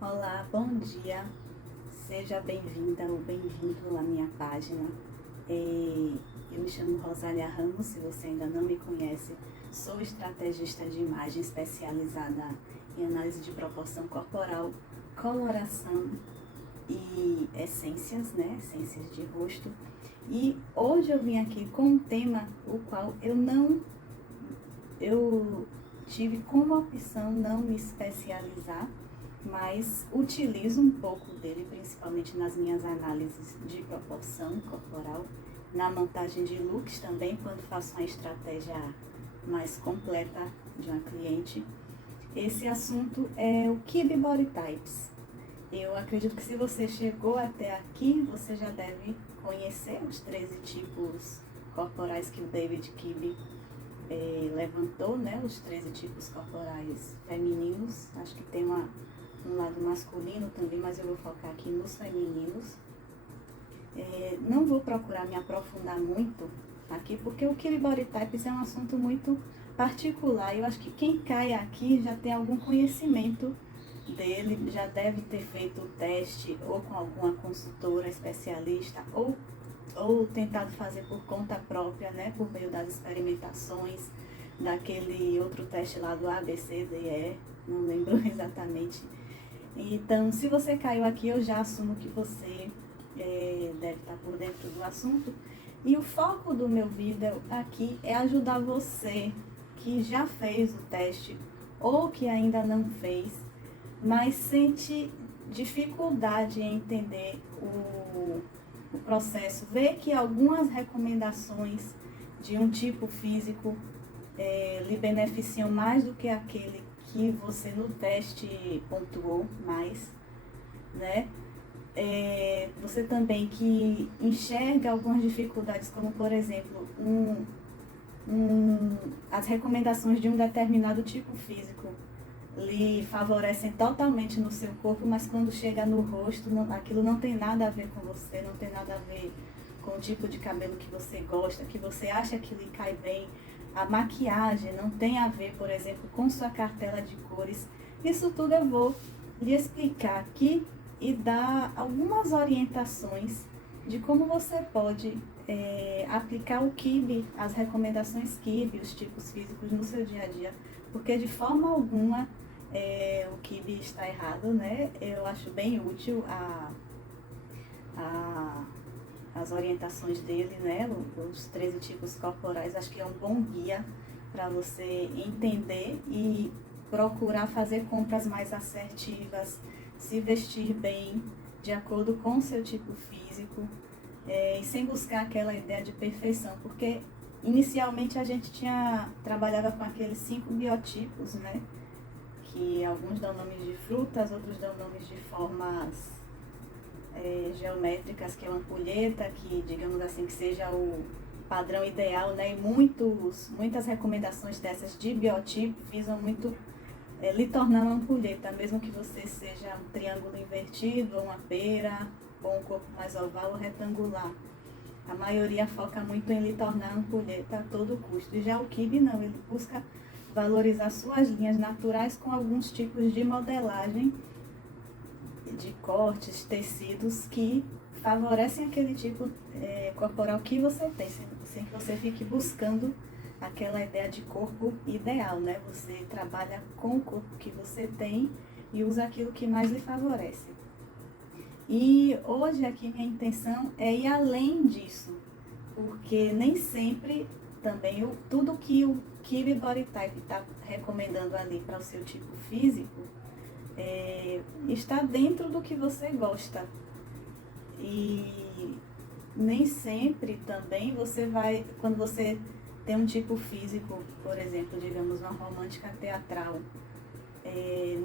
Olá, bom dia. Seja bem-vinda ou bem-vindo à minha página. Eu me chamo Rosália Ramos, se você ainda não me conhece, sou estrategista de imagem especializada em análise de proporção corporal, coloração e essências, né? Essências de rosto. E hoje eu vim aqui com um tema o qual eu tive como opção não me especializar, mas utilizo um pouco dele, principalmente nas minhas análises de proporção corporal, na montagem de looks também, quando faço uma estratégia mais completa de uma cliente. Esse assunto é o Kibe Body Types. Eu acredito que se você chegou até aqui, você já deve conhecer os 13 tipos corporais que o David Kibe levantou, né? Os 13 tipos corporais femininos. Acho que tem um lado masculino também, mas eu vou focar aqui nos femininos. Não vou procurar me aprofundar muito aqui, porque o Kibe Body Types é um assunto muito particular. Eu acho que quem cai aqui já tem algum conhecimento dele, já deve ter feito o teste ou com alguma consultora especialista ou tentado fazer por conta própria, né, por meio das experimentações, daquele outro teste lá do ABCDE, não lembro exatamente. Então, se você caiu aqui, eu já assumo que você deve estar por dentro do assunto. E o foco do meu vídeo aqui é ajudar você que já fez o teste ou que ainda não fez, mas sente dificuldade em entender o processo, vê que algumas recomendações de um tipo físico lhe beneficiam mais do que aquele que você no teste pontuou mais, né? Você também que enxerga algumas dificuldades, como por exemplo, as recomendações de um determinado tipo físico lhe favorecem totalmente no seu corpo, mas quando chega no rosto, aquilo não tem nada a ver com você, não tem nada a ver com o tipo de cabelo que você gosta, que você acha que lhe cai bem. A maquiagem não tem a ver, por exemplo, com sua cartela de cores. Isso tudo eu vou lhe explicar aqui e dar algumas orientações de como você pode aplicar o Kibe, as recomendações Kibe, os tipos físicos no seu dia a dia, porque de forma alguma o Kibe está errado, né? Eu acho bem útil as orientações dele, né? Os 13 tipos corporais, acho que é um bom guia para você entender e procurar fazer compras mais assertivas, se vestir bem, de acordo com o seu tipo físico, e sem buscar aquela ideia de perfeição, porque inicialmente a gente trabalhava com aqueles 5 biotipos, né? Que alguns dão nomes de frutas, outros dão nomes de formas geométricas, que é uma ampulheta, que digamos assim que seja o padrão ideal, né? E muitas recomendações dessas de biotipo visam muito lhe tornar uma ampulheta, mesmo que você seja um triângulo invertido, ou uma pera, ou um corpo mais oval ou retangular. A maioria foca muito em lhe tornar ampulheta a todo custo. E já o Kibe não, ele busca valorizar suas linhas naturais com alguns tipos de modelagem, de cortes, tecidos que favorecem aquele tipo corporal que você tem, sem que você fique buscando aquela ideia de corpo ideal, né? Você trabalha com o corpo que você tem e usa aquilo que mais lhe favorece. E hoje aqui minha intenção é ir além disso, porque nem sempre também tudo que o Kibe Body Type está recomendando ali para o seu tipo físico está dentro do que você gosta. E nem sempre também você vai, quando você tem um tipo físico, por exemplo, digamos uma romântica teatral,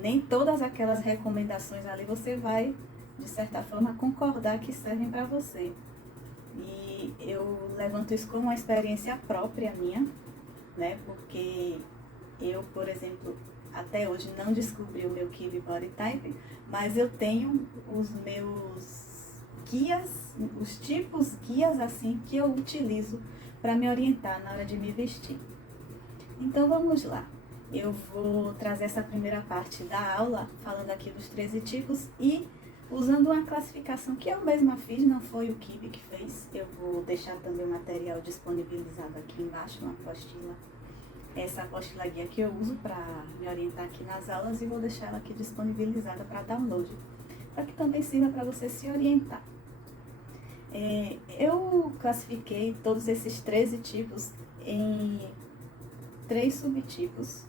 nem todas aquelas recomendações ali você vai, de certa forma, concordar que servem para você. E eu levanto isso como uma experiência própria minha, né? Porque eu, por exemplo, até hoje não descobri o meu Kibe Body Type, mas eu tenho os meus guias, os tipos guias assim que eu utilizo para me orientar na hora de me vestir. Então vamos lá. eu vou trazer essa primeira parte da aula, falando aqui dos 13 tipos e usando uma classificação que eu mesma fiz, não foi o Kibe que fez. Eu vou deixar também o material disponibilizado aqui embaixo, uma apostila. Essa apostila guia que eu uso para me orientar aqui nas aulas e vou deixar ela aqui disponibilizada para download, para que também sirva para você se orientar. Eu classifiquei todos esses 13 tipos em 3 subtipos,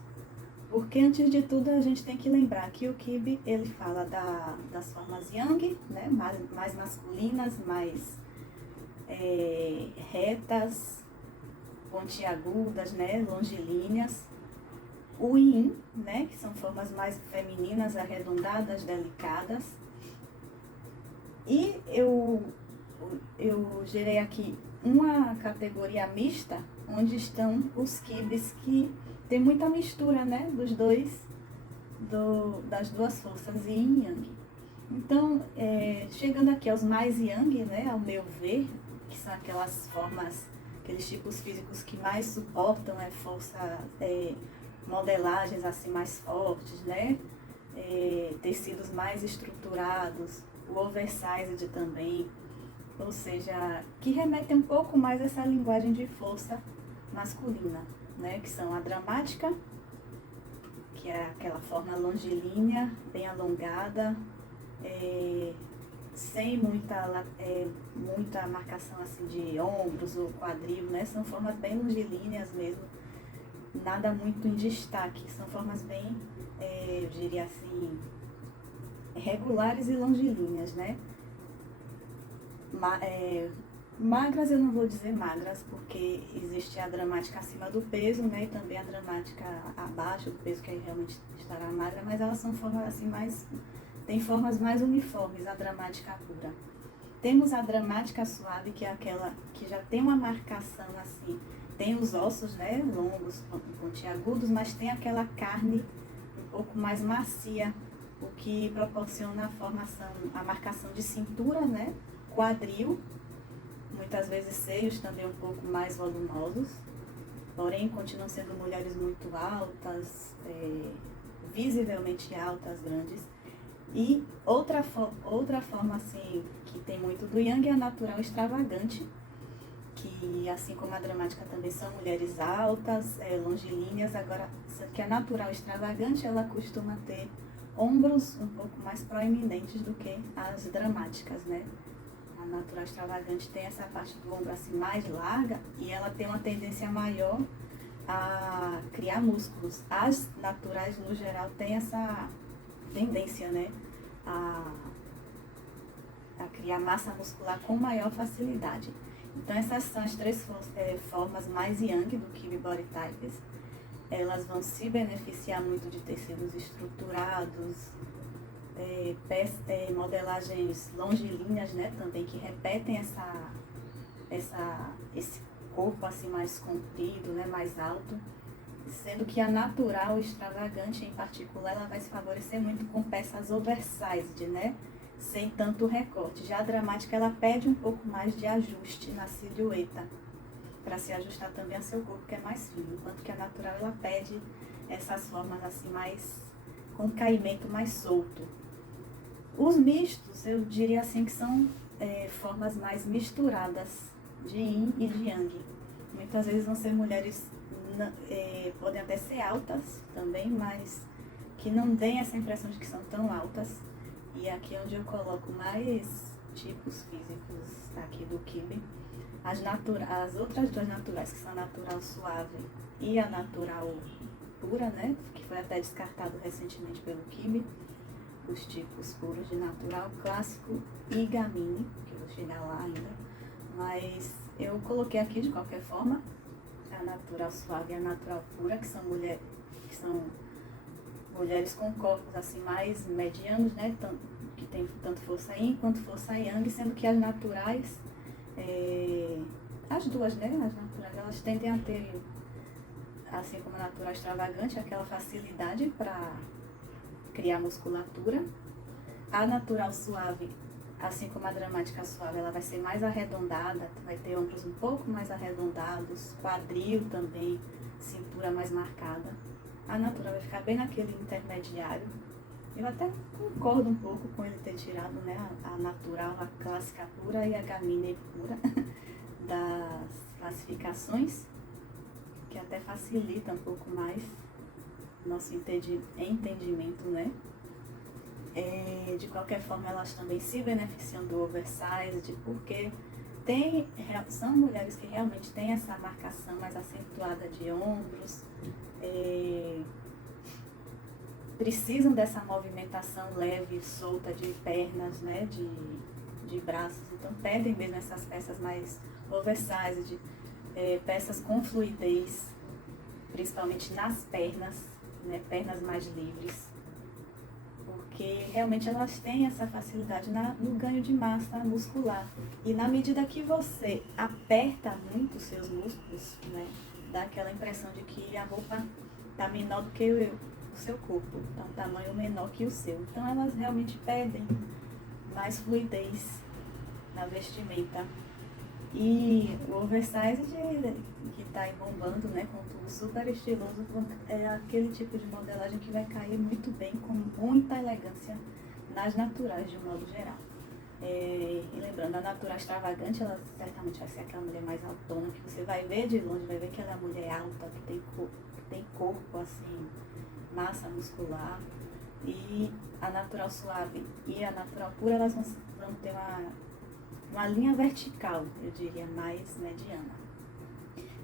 porque antes de tudo a gente tem que lembrar que o Kibe, ele fala das formas Yang, né, mais masculinas, mais retas, pontiagudas, né, longilíneas. O Yin, né, que são formas mais femininas, arredondadas, delicadas. E eu gerei aqui uma categoria mista, onde estão os Kibes que tem muita mistura, né, das duas forças Yin e Yang. Então, chegando aqui aos mais Yang, né, ao meu ver, que são aquelas formas, aqueles tipos físicos que mais suportam modelagens assim mais fortes, né, tecidos mais estruturados, o oversized também, ou seja, que remetem um pouco mais a essa linguagem de força masculina, né, que são a dramática, que é aquela forma longilínea, bem alongada, sem muita marcação assim de ombros ou quadril, né, são formas bem longilíneas mesmo, nada muito em destaque, são formas bem, eu diria assim, regulares e longilíneas, né. Magras eu não vou dizer magras, porque existe a dramática acima do peso, né, e também a dramática abaixo do peso, que aí realmente estará magra, mas elas são formas assim tem formas mais uniformes, a dramática pura. Temos a dramática suave, que é aquela que já tem uma marcação assim, tem os ossos, né, longos, pontiagudos, mas tem aquela carne um pouco mais macia, o que proporciona a marcação de cintura, né, quadril, muitas vezes seios também um pouco mais volumosos, porém continuam sendo mulheres muito altas, visivelmente altas, grandes. E outra forma assim, que tem muito do Yang é a natural extravagante, que assim como a dramática também são mulheres altas, longilíneas, agora que a natural extravagante ela costuma ter ombros um pouco mais proeminentes do que as dramáticas, né? A natural extravagante tem essa parte do ombro assim mais larga e ela tem uma tendência maior a criar músculos. As naturais, no geral, têm essa tendência, né, a criar massa muscular com maior facilidade. Então, essas são as 3 formas mais Yang do Kibe Body Types. Elas vão se beneficiar muito de tecidos estruturados, modelagens longilíneas, né, também que repetem esse corpo assim mais comprido, né, mais alto, sendo que a natural extravagante em particular ela vai se favorecer muito com peças oversized, né, sem tanto recorte. Já a dramática ela pede um pouco mais de ajuste na silhueta para se ajustar também ao seu corpo, que é mais fino, enquanto que a natural ela pede essas formas assim mais com caimento mais solto. Os mistos, eu diria assim que são formas mais misturadas de Yin e de Yang. Muitas vezes vão ser mulheres, podem até ser altas também, mas que não deem essa impressão de que são tão altas. E aqui é onde eu coloco mais tipos físicos aqui do Kibe. As outras 2 naturais, que são a natural suave e a natural pura, né, que foi até descartado recentemente pelo Kibe, os tipos puros de natural, clássico e gamine, que eu vou chegar lá ainda, mas eu coloquei aqui de qualquer forma a natural suave e a natural pura, que são mulheres com corpos assim mais medianos, né, que tem tanto força Yin quanto força Yang, sendo que as naturais, as duas, né, as naturais, elas tendem a ter, assim como a natural extravagante, aquela facilidade para criar musculatura. A natural suave, assim como a dramática suave, ela vai ser mais arredondada, vai ter ombros um pouco mais arredondados, quadril também, cintura mais marcada. A natural vai ficar bem naquele intermediário. Eu até concordo um pouco com ele ter tirado, né, a natural, a clássica pura e a gamine pura das classificações, que até facilita um pouco mais nosso entendimento, né? De qualquer forma, elas também se beneficiam do oversize, porque são mulheres que realmente têm essa marcação mais acentuada de ombros, precisam dessa movimentação leve e solta de pernas, né, de braços, então pedem mesmo essas peças mais oversize, peças com fluidez, principalmente nas pernas, né, pernas mais livres, porque realmente elas têm essa facilidade no ganho de massa muscular. E na medida que você aperta muito os seus músculos, né, dá aquela impressão de que a roupa está menor do que o seu corpo, está um tamanho menor que o seu. Então elas realmente pedem mais fluidez na vestimenta. E o oversize que está aí bombando, né, com tudo super estiloso, é aquele tipo de modelagem que vai cair muito bem, com muita elegância nas naturais de um modo geral. E lembrando, a natural extravagante, ela certamente vai ser aquela mulher mais autona, que você vai ver de longe, vai ver que ela é uma mulher alta, que tem corpo assim, massa muscular. E a natural suave e a natural pura, elas vão ter uma linha vertical, eu diria, mais mediana.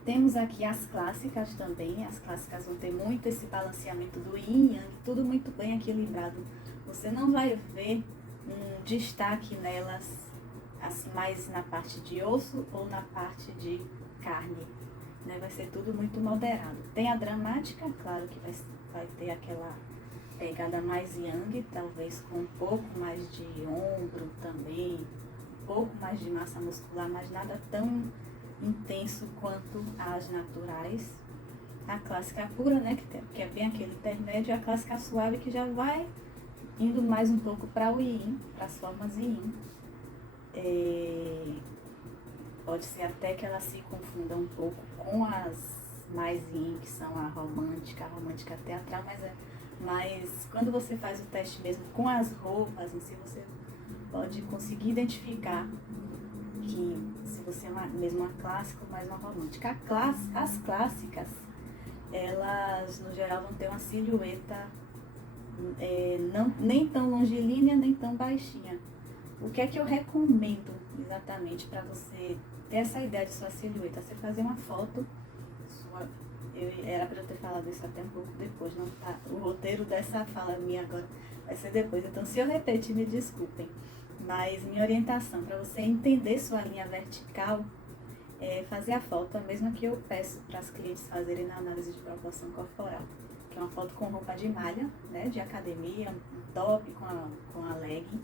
Temos aqui as clássicas também. As clássicas vão ter muito esse balanceamento do yin e yang, tudo muito bem equilibrado. Você não vai ver um destaque nelas, assim, mais na parte de osso ou na parte de carne, né? Vai ser tudo muito moderado. Tem a dramática, claro que vai ter aquela pegada mais yang, talvez com um pouco mais de ombro também, um pouco mais de massa muscular, mas nada tão intenso quanto as naturais. A clássica pura, né, que é bem aquele intermédio, e a clássica suave, que já vai indo mais um pouco para o yin, para as formas yin. Pode ser até que elas se confundam um pouco com as mais yin, que são a romântica teatral, mas quando você faz o teste mesmo com as roupas em si, você pode conseguir identificar que se você é mesmo uma clássica ou mais uma romântica. As clássicas, elas no geral vão ter uma silhueta nem tão longilínea, nem tão baixinha. O que é que eu recomendo exatamente para você ter essa ideia de sua silhueta? Você fazer uma foto era para eu ter falado isso até um pouco depois, não tá? O roteiro dessa fala minha agora vai ser depois, então se eu repetir, me desculpem. Mas minha orientação para você entender sua linha vertical é fazer a foto, a mesma que eu peço para as clientes fazerem na análise de proporção corporal, que é uma foto com roupa de malha, né, de academia, um top com a legging,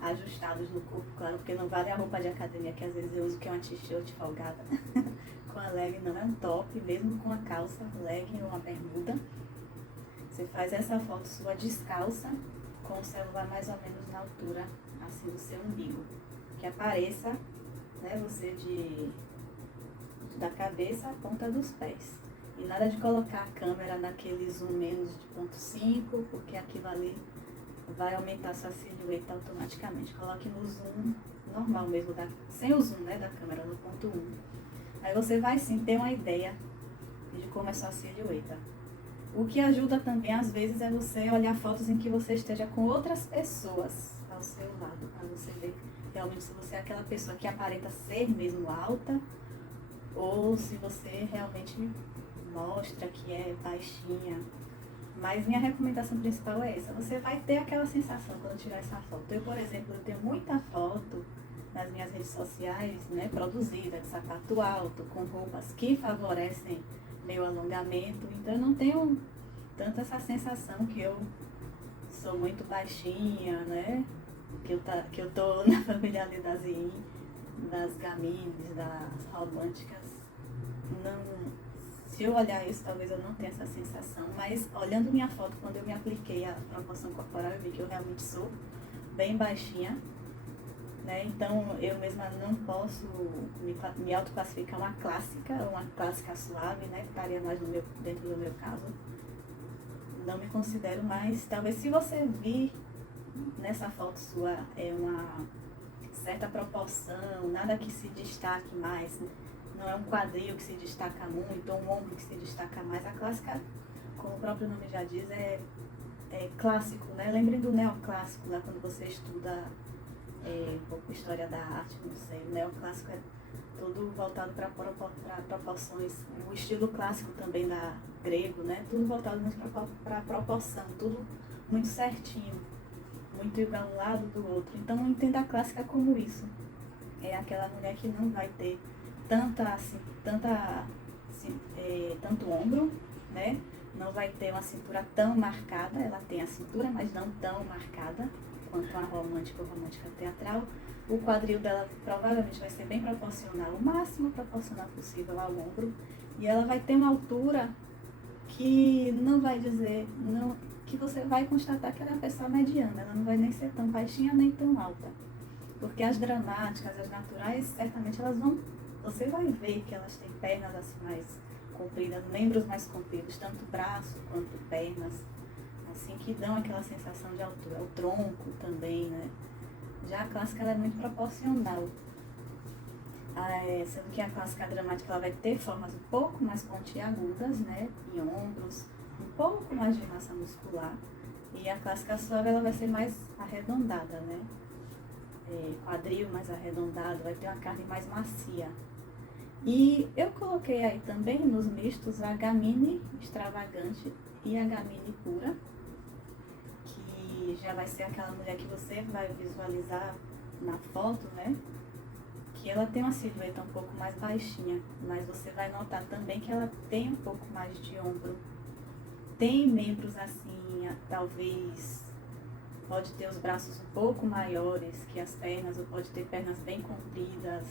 ajustados no corpo, claro, porque não vale a roupa de academia que às vezes eu uso, que é uma t-shirt folgada, com a legging não, é um top, mesmo com a calça, legging ou uma bermuda. Você faz essa foto sua descalça, com o celular mais ou menos na altura assim do seu umbigo, que apareça, né, você da cabeça à ponta dos pés. E nada de colocar a câmera naquele zoom menos de 0,5, porque aquilo ali vai aumentar sua silhueta automaticamente. Coloque no zoom normal mesmo, sem o zoom, né, da câmera, no 0,1. Aí você vai sim ter uma ideia de como é sua silhueta. O que ajuda também, às vezes, é você olhar fotos em que você esteja com outras pessoas ao seu lado, para você ver realmente se você é aquela pessoa que aparenta ser mesmo alta, ou se você realmente mostra que é baixinha. Mas minha recomendação principal é essa. Você vai ter aquela sensação quando tirar essa foto. Eu, por exemplo, eu tenho muita foto nas minhas redes sociais, né, produzida de sapato alto, com roupas que favorecem meu alongamento. Então eu não tenho tanto essa sensação que eu sou muito baixinha, né? Que eu tô na família ali das gamines, das românticas. Não, se eu olhar isso, talvez eu não tenha essa sensação, mas olhando minha foto, quando eu me apliquei a proporção corporal, eu vi que eu realmente sou bem baixinha, né? Então eu mesma não posso me autoclassificar uma clássica ou uma clássica suave, né? Que estaria mais dentro do meu caso. não me considero mais. Talvez se você vir nessa foto sua, é uma certa proporção, nada que se destaque mais, não é um quadril que se destaca muito, ou um ombro que se destaca mais. A clássica, como o próprio nome já diz, é clássico, né? Lembrem do neoclássico, lá quando você estuda um pouco história da arte, não sei. O neoclássico é tudo voltado para proporções. O estilo clássico também da grego, né? Tudo voltado muito para proporção, tudo muito certinho, muito igual um lado do outro. Então, entenda a clássica como isso. É aquela mulher que não vai ter tanto ombro, né? Não vai ter uma cintura tão marcada, ela tem a cintura, mas não tão marcada quanto a romântica ou romântica teatral. O quadril dela provavelmente vai ser bem proporcional, o máximo proporcional possível ao ombro, e ela vai ter uma altura que não vai dizer, não, que você vai constatar que ela é uma pessoa mediana, ela não vai nem ser tão baixinha nem tão alta. Porque as dramáticas, as naturais, certamente você vai ver que elas têm pernas assim mais compridas, membros mais compridos, tanto braço quanto pernas, assim, que dão aquela sensação de altura. O tronco também, né? Já a clássica ela é muito proporcional. Sendo que a clássica dramática ela vai ter formas um pouco mais pontiagudas, né? Em ombros, um pouco mais de massa muscular. E a clássica suave ela vai ser mais arredondada, né? Quadril mais arredondado, vai ter uma carne mais macia. E eu coloquei aí também nos mistos a gamine extravagante e a gamine pura, que já vai ser aquela mulher que você vai visualizar na foto, né? Que ela tem uma silhueta um pouco mais baixinha, mas você vai notar também que ela tem um pouco mais de ombro. Tem membros assim, talvez pode ter os braços um pouco maiores que as pernas, ou pode ter pernas bem compridas,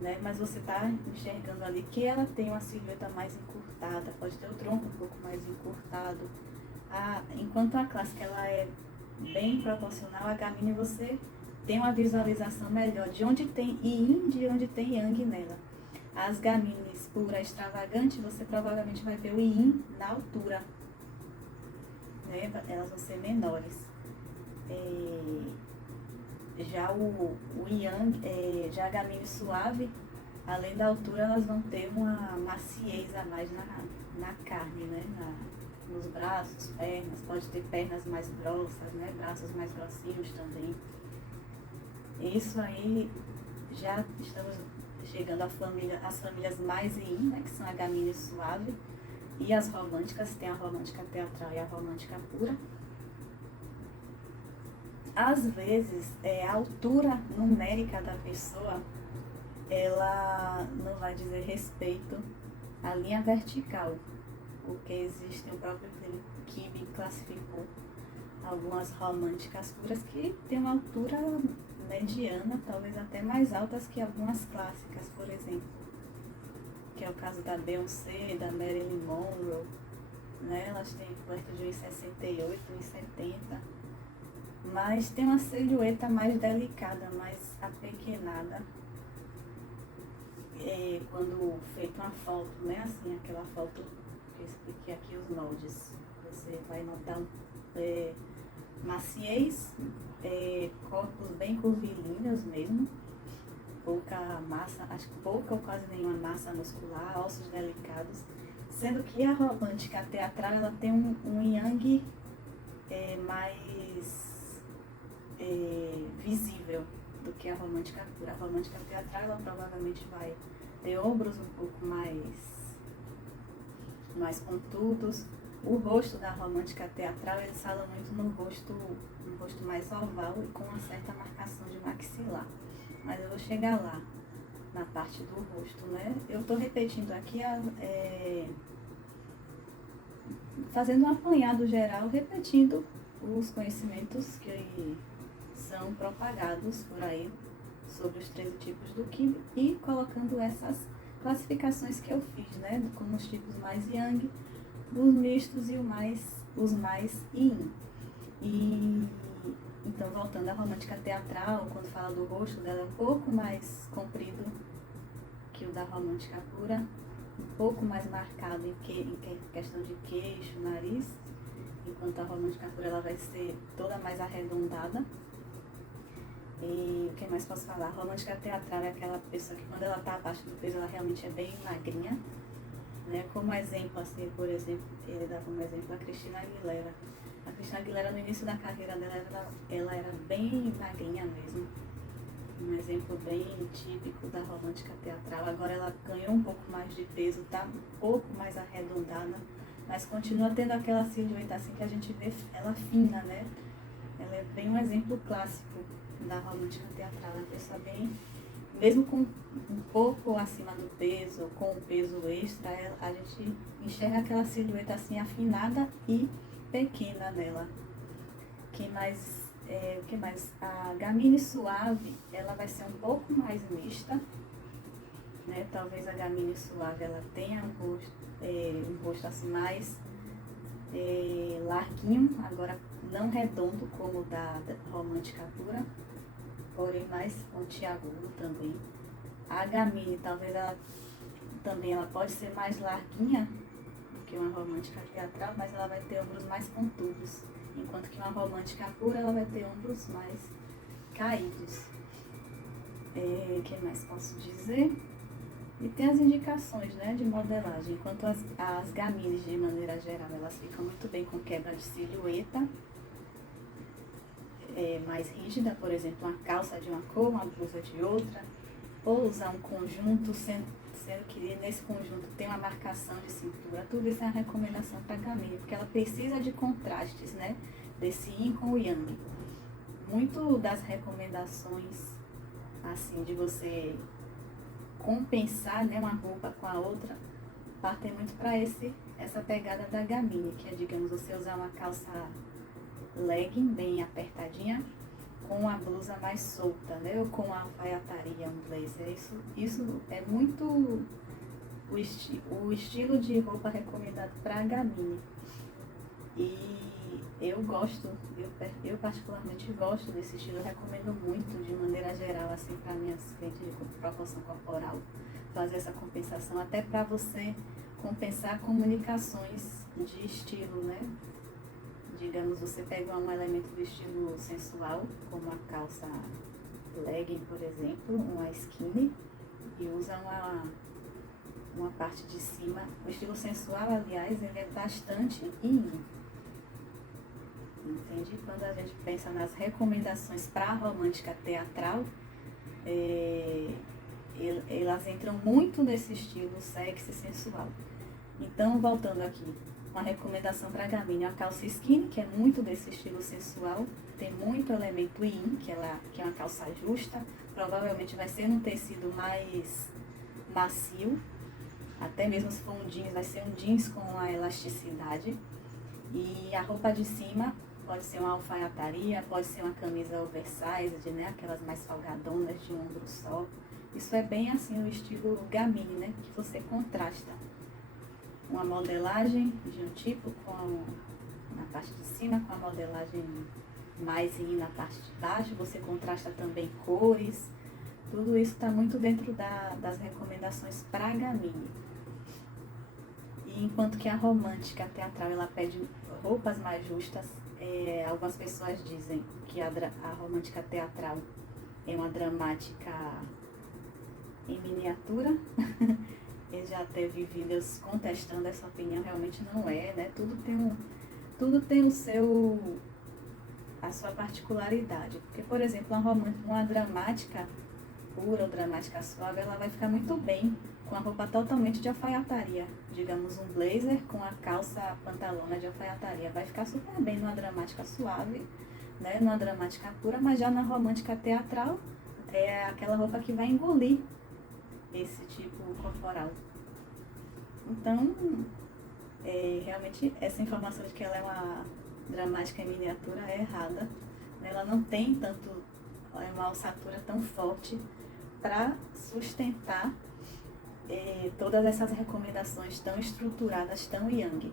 né? Mas você está enxergando ali que ela tem uma silhueta mais encurtada, pode ter o tronco um pouco mais encurtado. Enquanto a clássica ela é bem proporcional, a gamine você tem uma visualização melhor de onde tem yin, de onde tem yang nela. As gamines pura extravagante, você provavelmente vai ver o yin na altura, né? Elas vão ser menores. Já o yang, já a gamine suave, além da altura, elas vão ter uma maciez a mais na carne, né? Nos braços, pernas, pode ter pernas mais grossas, né? Braços mais grossinhos também. Isso aí, já estamos chegando às famílias mais yin, né? Que são a gamine suave e as românticas, tem a romântica teatral e a romântica pura. Às vezes, a altura numérica da pessoa, ela não vai dizer respeito à linha vertical, porque existe o próprio Kibbe classificou algumas românticas puras que têm uma altura mediana, talvez até mais altas que algumas clássicas, por exemplo, que é o caso da Beyoncé, da Marilyn Monroe, né? Elas têm perto de 1,68, 1,70, mas tem uma silhueta mais delicada, mais apequenada. Quando feita uma foto, né? Assim, aquela foto que eu expliquei aqui os moldes, você vai notar maciez, corpos bem curvilíneos mesmo, pouca massa, acho que pouca ou quase nenhuma massa muscular, ossos delicados, sendo que a romântica teatral ela tem um yang mais visível do que a romântica pura. A romântica teatral ela provavelmente vai ter ombros um pouco mais pontudos. O rosto da romântica teatral ele fala muito no rosto mais oval e com uma certa marcação de maxilar. Mas eu vou chegar lá, na parte do rosto, né? Eu estou repetindo aqui, fazendo um apanhado geral, repetindo os conhecimentos que são propagados por aí sobre os 13 tipos do Kibbe e colocando essas classificações que eu fiz, né? Como os tipos mais yang, os mistos e os mais yin. E então, voltando à romântica teatral, quando fala do rosto dela é um pouco mais comprido que o da romântica pura, um pouco mais marcado em questão de queixo, nariz, enquanto a romântica pura ela vai ser toda mais arredondada. E o que mais posso falar? A romântica teatral é aquela pessoa que quando ela está abaixo do peso, ela realmente é bem magrinha, né? Como exemplo, assim, por exemplo, ele dá como exemplo a Christina Aguilera. A Christina Aguilera, no início da carreira dela, ela era bem magrinha mesmo. Um exemplo bem típico da romântica teatral. Agora ela ganhou um pouco mais de peso, está um pouco mais arredondada, mas continua tendo aquela silhueta assim que a gente vê ela fina, né? Ela é bem um exemplo clássico da romântica teatral. É uma pessoa bem, mesmo com um pouco acima do peso, com um peso extra, a gente enxerga aquela silhueta assim afinada e pequena dela. O que mais? A gamine suave, ela vai ser um pouco mais mista, né? Talvez a gamine suave ela tenha um rosto assim mais larguinho, agora não redondo como o da romântica pura, porém mais pontiagudo também. A gamine, talvez ela pode ser mais larguinha do que uma romântica teatral, mas ela vai ter ombros mais pontudos, enquanto que uma romântica pura ela vai ter ombros mais caídos. O que mais posso dizer? E tem as indicações, né, de modelagem. Enquanto as gamines, de maneira geral, elas ficam muito bem com quebra de silhueta, mais rígida, por exemplo, uma calça de uma cor, uma blusa de outra, ou usar um conjunto, sendo que nesse conjunto tem uma marcação de cintura. Tudo isso é uma recomendação para a gamine, porque ela precisa de contrastes, né, desse yin com o yang. Muito das recomendações, assim, de você compensar, né, uma roupa com a outra, partem muito para essa pegada da gamine, que é, digamos, você usar uma calça legging bem apertadinha com a blusa mais solta, né, ou com a alfaiataria, um blazer. Isso é muito o estilo de roupa recomendado para a gamine. E eu particularmente gosto desse estilo, eu recomendo muito, de maneira geral, assim, para minhas clientes de proporção corporal, fazer essa compensação, até para você compensar comunicações de estilo, né? Digamos, você pega um elemento do estilo sensual, como a calça legging, por exemplo, uma skinny, e usa uma parte de cima. O estilo sensual, aliás, ele é bastante yin. Entende? Quando a gente pensa nas recomendações para a romântica teatral, elas entram muito nesse estilo sexy e sensual. Então, voltando aqui, uma recomendação para a gamine, a calça skinny, que é muito desse estilo sensual, tem muito elemento yin, que é uma calça justa, provavelmente vai ser num tecido mais macio, até mesmo se for um jeans, vai ser um jeans com a elasticidade. E a roupa de cima pode ser uma alfaiataria, pode ser uma camisa oversized, né? Aquelas mais folgadonas de um ombro só. Isso é bem assim o estilo gamine, né? Que você contrasta uma modelagem de um tipo na parte de cima, com a modelagem mais in na parte de baixo. Você contrasta também cores. Tudo isso está muito dentro das recomendações para a gamine. E enquanto que a romântica teatral ela pede roupas mais justas, algumas pessoas dizem que a romântica teatral é uma dramática em miniatura. Eu já teve vídeos contestando essa opinião, realmente não é, né? Tudo tem a sua particularidade. Porque, por exemplo, uma dramática pura ou dramática suave, ela vai ficar muito bem com a roupa totalmente de alfaiataria. Digamos, um blazer com a calça pantalona de alfaiataria. Vai ficar super bem numa dramática suave, né? Numa dramática pura, mas já na romântica teatral, é aquela roupa que vai engolir esse tipo corporal. Então, realmente, essa informação de que ela é uma dramática em miniatura é errada. Ela não tem uma ossatura tão forte para sustentar todas essas recomendações tão estruturadas, tão yang.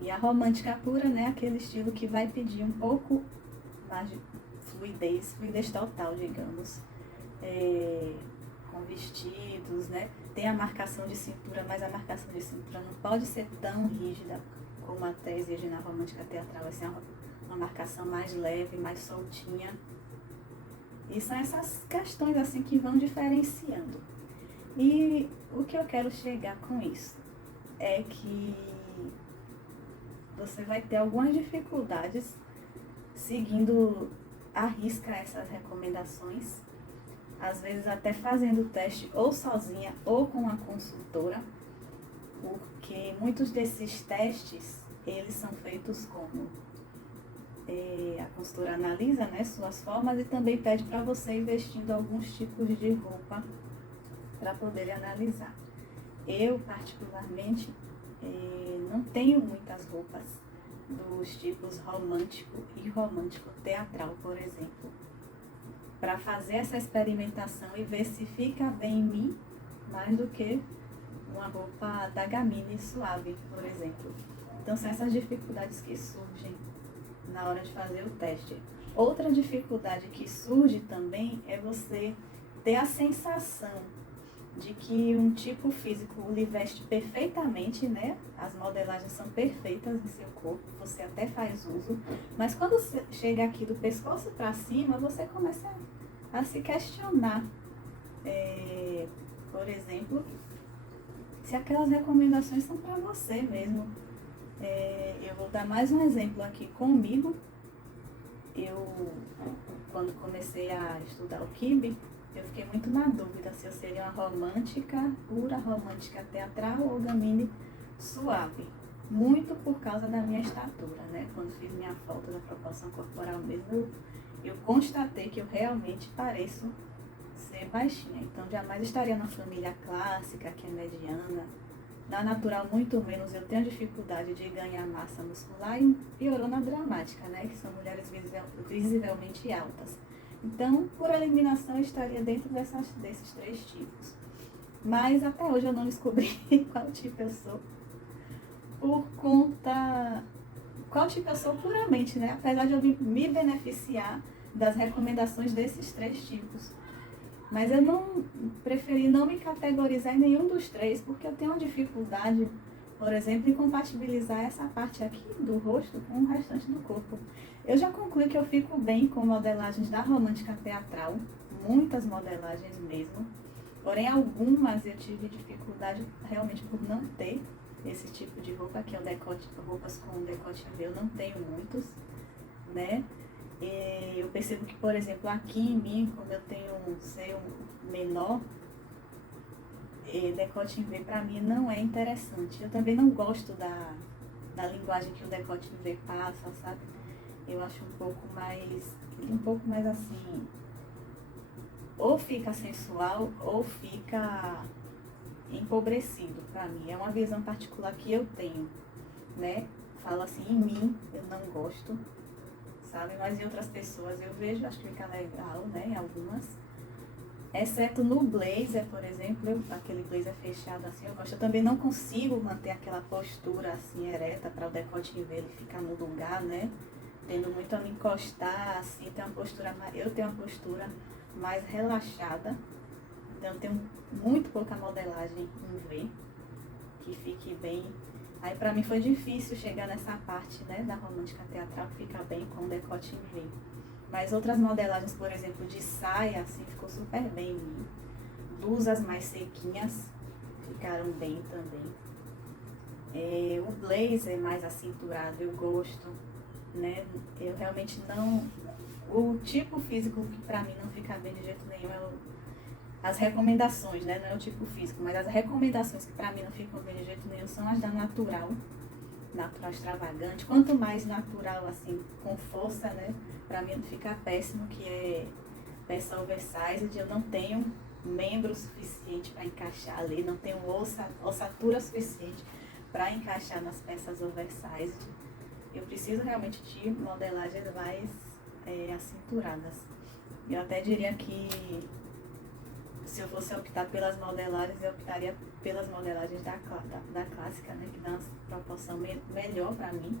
E a romântica pura, né, aquele estilo que vai pedir um pouco mais de fluidez total, digamos, com vestidos, né? Tem a marcação de cintura, mas a marcação de cintura não pode ser tão rígida, como até exige na romântica teatral, vai ser uma marcação mais leve, mais soltinha. E são essas questões assim que vão diferenciando. E o que eu quero chegar com isso é que você vai ter algumas dificuldades seguindo à risca essas recomendações, às vezes até fazendo o teste ou sozinha ou com uma consultora, porque muitos desses testes, eles são feitos como a consultora analisa, né, suas formas e também pede para você ir vestindo alguns tipos de roupa para poder analisar. Eu, particularmente, não tenho muitas roupas dos tipos romântico e romântico teatral, por exemplo, para fazer essa experimentação e ver se fica bem em mim mais do que uma roupa da Gamini suave, por exemplo. Então são essas dificuldades que surgem na hora de fazer o teste. Outra dificuldade que surge também é você ter a sensação de que um tipo físico lhe veste perfeitamente, né? As modelagens são perfeitas em seu corpo, você até faz uso, mas quando você chega aqui do pescoço para cima, você começa a se questionar. Por exemplo, se aquelas recomendações são para você mesmo. Eu vou dar mais um exemplo aqui comigo. Quando comecei a estudar o Quibe, eu fiquei muito na dúvida se eu seria uma romântica pura, romântica teatral ou Gamini suave. Muito por causa da minha estatura, né? Quando fiz minha foto da proporção corporal mesmo, eu constatei que eu realmente pareço ser baixinha. Então, jamais estaria na família clássica, que é mediana. Na natural, muito menos, eu tenho dificuldade de ganhar massa muscular e piorou na dramática, né? Que são mulheres visivelmente altas. Então, por eliminação, eu estaria dentro desses três tipos. Mas até hoje eu não descobri qual tipo eu sou. Qual tipo eu sou puramente, né? Apesar de eu me beneficiar das recomendações desses três tipos. Mas eu preferi não me categorizar em nenhum dos três, porque eu tenho uma dificuldade, por exemplo, em compatibilizar essa parte aqui do rosto com o restante do corpo. Eu já concluí que eu fico bem com modelagens da romântica teatral, muitas modelagens mesmo, porém algumas eu tive dificuldade realmente por não ter esse tipo de roupa, que é o decote, roupas com decote V, eu não tenho muitos, né? Eu percebo que, por exemplo, aqui em mim, como eu tenho um seio menor, decote em V para mim não é interessante. Eu também não gosto da linguagem que o decote em V passa, sabe? Eu acho um pouco mais assim, ou fica sensual ou fica empobrecido para mim. É uma visão particular que eu tenho, né? Falo assim, em mim eu não gosto, sabe? Mas em outras pessoas eu vejo, acho que fica legal, né? Algumas. Exceto no blazer, por exemplo, aquele blazer fechado assim, eu gosto. Eu também não consigo manter aquela postura assim ereta para o decote em V ele ficar no lugar, né? Tendo muito a me encostar, assim, eu tenho uma postura mais relaxada. Então eu tenho muito pouca modelagem em V, que fique bem. Aí pra mim foi difícil chegar nessa parte, né, da romântica teatral, que fica bem com o decote em V. Mas outras modelagens, por exemplo, de saia, assim, ficou super bem em mim. Blusas mais sequinhas ficaram bem também. O blazer mais acinturado eu gosto, né? Eu realmente não... O tipo físico que pra mim não fica bem de jeito nenhum é as recomendações, né? Não é o tipo físico, mas as recomendações que pra mim não ficam bem de jeito nenhum são as da natural extravagante. Quanto mais natural, assim, com força, né? Pra mim não fica péssimo, que é peça oversized. Eu não tenho membro suficiente para encaixar ali, não tenho ossatura suficiente para encaixar nas peças oversized. Eu preciso realmente de modelagens mais acinturadas. Eu até diria que se eu fosse optar pelas modelagens, eu optaria pelas modelagens da clássica, né, que dá uma proporção melhor para mim.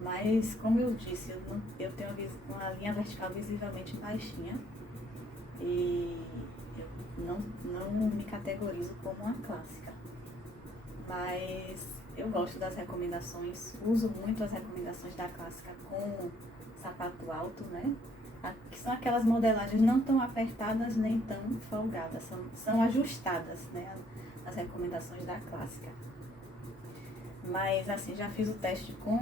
Mas, como eu disse, eu tenho uma linha vertical visivelmente baixinha e eu não me categorizo como uma clássica. Mas Eu gosto das recomendações, uso muito as recomendações da clássica com sapato alto, né? Que são aquelas modelagens não tão apertadas nem tão folgadas, são ajustadas, né? As recomendações da clássica. Mas, assim, já fiz o teste com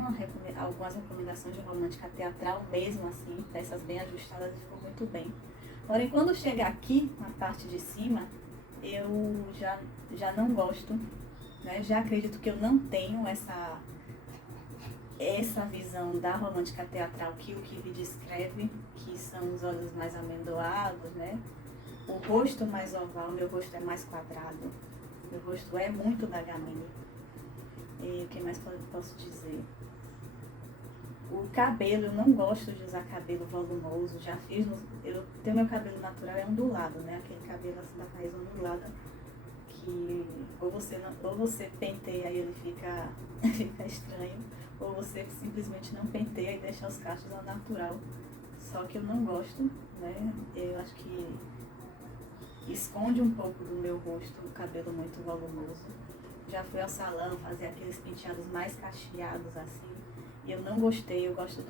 algumas recomendações de romântica teatral, mesmo assim, peças bem ajustadas, e ficou muito bem. Porém, quando chega aqui, na parte de cima, eu já não gosto, né? Já acredito que eu não tenho essa visão da romântica teatral que o Kibe descreve, que são os olhos mais amendoados, né? O rosto mais oval, meu rosto é mais quadrado, meu rosto é muito da Gamini. E o que mais posso dizer? O cabelo, eu não gosto de usar cabelo volumoso, já fiz, eu tenho meu cabelo natural é ondulado, né? Aquele cabelo assim da raiz ondulada, que ou você penteia e ele fica estranho, ou você simplesmente não penteia e deixa os cachos ao natural. Só que eu não gosto, né? Eu acho que esconde um pouco do meu rosto o cabelo muito volumoso. Já fui ao salão fazer aqueles penteados mais cacheados assim, e eu não gostei. Eu gosto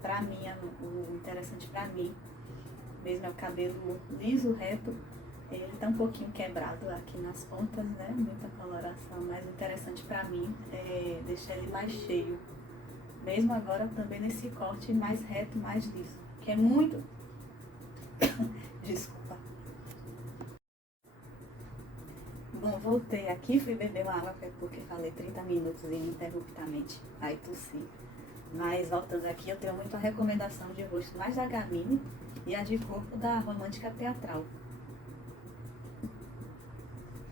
pra mim, o interessante pra mim mesmo é o cabelo liso, reto. Ele tá um pouquinho quebrado aqui nas pontas, né? Muita coloração, mas o interessante pra mim é deixar ele mais cheio. Mesmo agora também nesse corte mais reto, mais liso, que é muito... Desculpa. Bom, voltei aqui, fui beber uma água porque falei 30 minutos ininterruptamente, aí tossi. Mas voltando aqui, eu tenho muito a recomendação de rosto mais da Gamini e a de corpo da romântica teatral.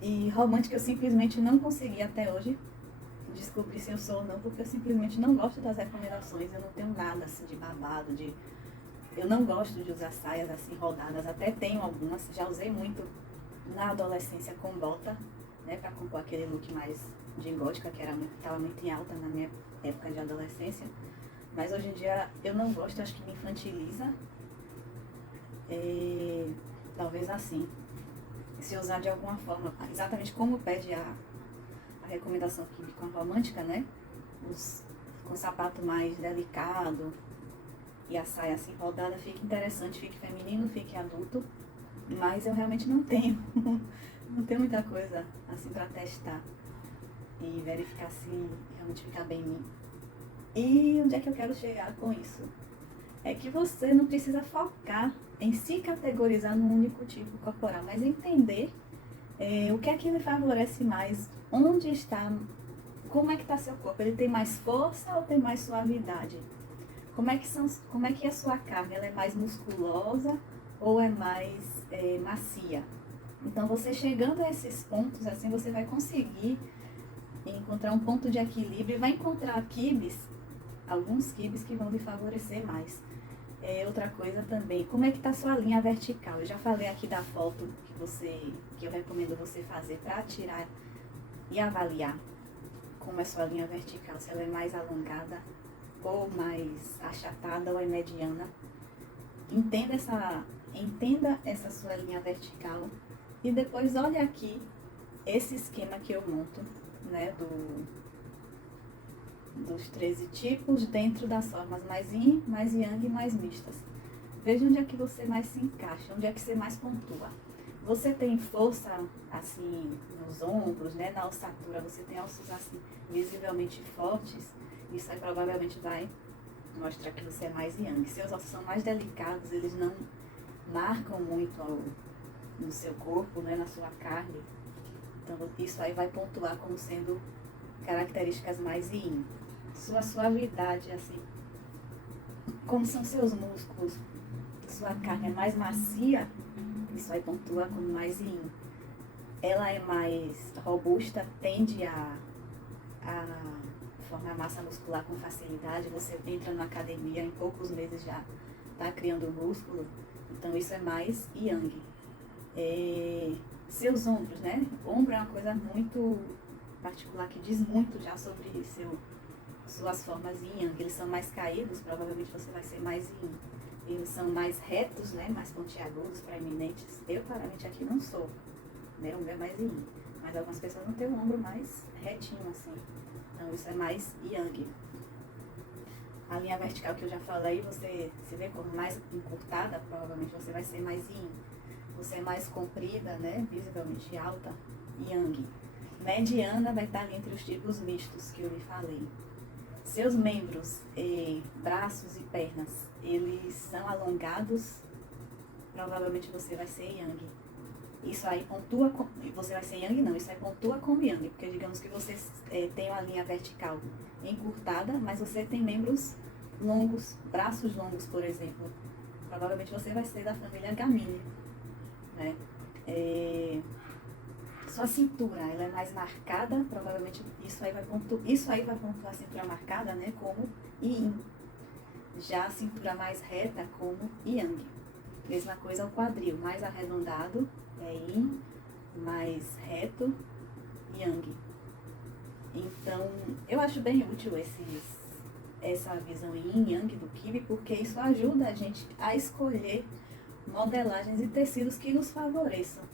E romântica eu simplesmente não consegui até hoje descobrir se eu sou ou não, porque eu simplesmente não gosto das recomendações, eu não tenho nada assim de babado, eu não gosto de usar saias assim rodadas, até tenho algumas, já usei muito na adolescência com bota, né, para compor aquele look mais de gótica, que estava muito em alta na minha época de adolescência. Mas hoje em dia eu não gosto, acho que me infantiliza. Talvez assim, se usar de alguma forma, exatamente como pede a recomendação aqui com a romântica, né? Com o sapato mais delicado e a saia assim rodada, fique interessante, fique feminino, fique adulto. Mas eu realmente não tenho, não tenho muita coisa assim para testar e verificar se realmente fica bem em mim. E onde é que eu quero chegar com isso? É que você não precisa focar em se categorizar num único tipo corporal, mas entender o que é que lhe favorece mais, onde está, como é que está seu corpo, ele tem mais força ou tem mais suavidade? Como é que é a sua carne, ela é mais musculosa ou é mais macia? Então, você chegando a esses pontos, assim, você vai conseguir encontrar um ponto de equilíbrio e vai encontrar alguns quibes que vão lhe favorecer mais. Outra coisa também, como é que está a sua linha vertical? Eu já falei aqui da foto que eu recomendo você fazer para tirar e avaliar como é a sua linha vertical, se ela é mais alongada ou mais achatada ou é mediana. Entenda essa sua linha vertical e depois olha aqui esse esquema que eu monto, né, dos 13 tipos dentro das formas mais yin, mais yang e mais mistas. Veja onde é que você mais se encaixa, onde é que você mais pontua. Você tem força assim nos ombros, né, na ossatura, você tem ossos assim visivelmente fortes, isso aí provavelmente vai mostrar que você é mais yang. Seus ossos são mais delicados, eles não marcam muito no seu corpo, né, na sua carne. Então isso aí vai pontuar como sendo características mais yin. Sua suavidade, assim, como são seus músculos, sua carne é mais macia, isso aí pontua como mais yin. Ela é mais robusta, tende a formar massa muscular com facilidade. Você entra na academia, em poucos meses já está criando músculo, então isso é mais yang. Seus ombros, né? O ombro é uma coisa muito particular que diz muito já sobre suas formas yin yang. Eles são mais caídos, provavelmente você vai ser mais yin. Eles são mais retos, né? Mais pontiagudos, proeminentes. Eu claramente aqui não sou, né? O meu é mais yin. Mas algumas pessoas vão ter o ombro mais retinho, assim. Então isso é mais yang. A linha vertical que eu já falei, você se vê como mais encurtada, provavelmente você vai ser mais yin. Você é mais comprida, né, visivelmente alta, yang. Mediana vai estar ali entre os tipos mistos que eu lhe falei. Seus membros, braços e pernas, eles são alongados, provavelmente você vai ser yang. Isso aí pontua com... Você vai ser yang não, isso aí pontua como yang, porque digamos que você tem uma linha vertical encurtada, mas você tem membros longos, braços longos, por exemplo. Provavelmente você vai ser da família Gamini, né? Sua cintura, ela é mais marcada, provavelmente isso aí vai pontuar a cintura marcada, né, como yin. Já a cintura mais reta como yang. Mesma coisa o quadril, mais arredondado é yin, mais reto yang. Então, eu acho bem útil essa visão yin yang do kibe, porque isso ajuda a gente a escolher modelagens e tecidos que nos favoreçam.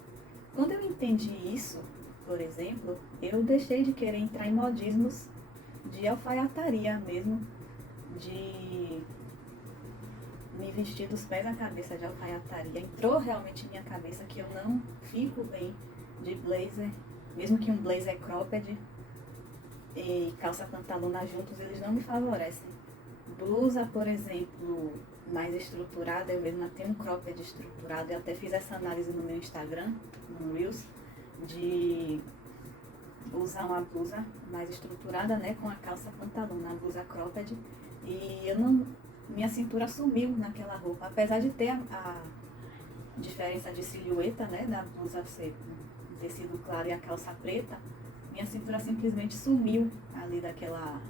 Quando eu entendi isso, por exemplo, eu deixei de querer entrar em modismos de alfaiataria mesmo, de me vestir dos pés à cabeça de alfaiataria. Entrou realmente em minha cabeça que eu não fico bem de blazer, mesmo que um blazer cropped e calça pantalona juntos, eles não me favorecem. Blusa, por exemplo, mais estruturada, eu mesma tenho um cropped estruturado, eu até fiz essa análise no meu Instagram, no Reels, de usar uma blusa mais estruturada, né, com a calça pantalona, a blusa cropped, e eu não, minha cintura sumiu naquela roupa, apesar de ter a diferença de silhueta, né, da blusa ser um tecido claro e a calça preta, minha cintura simplesmente sumiu ali naquela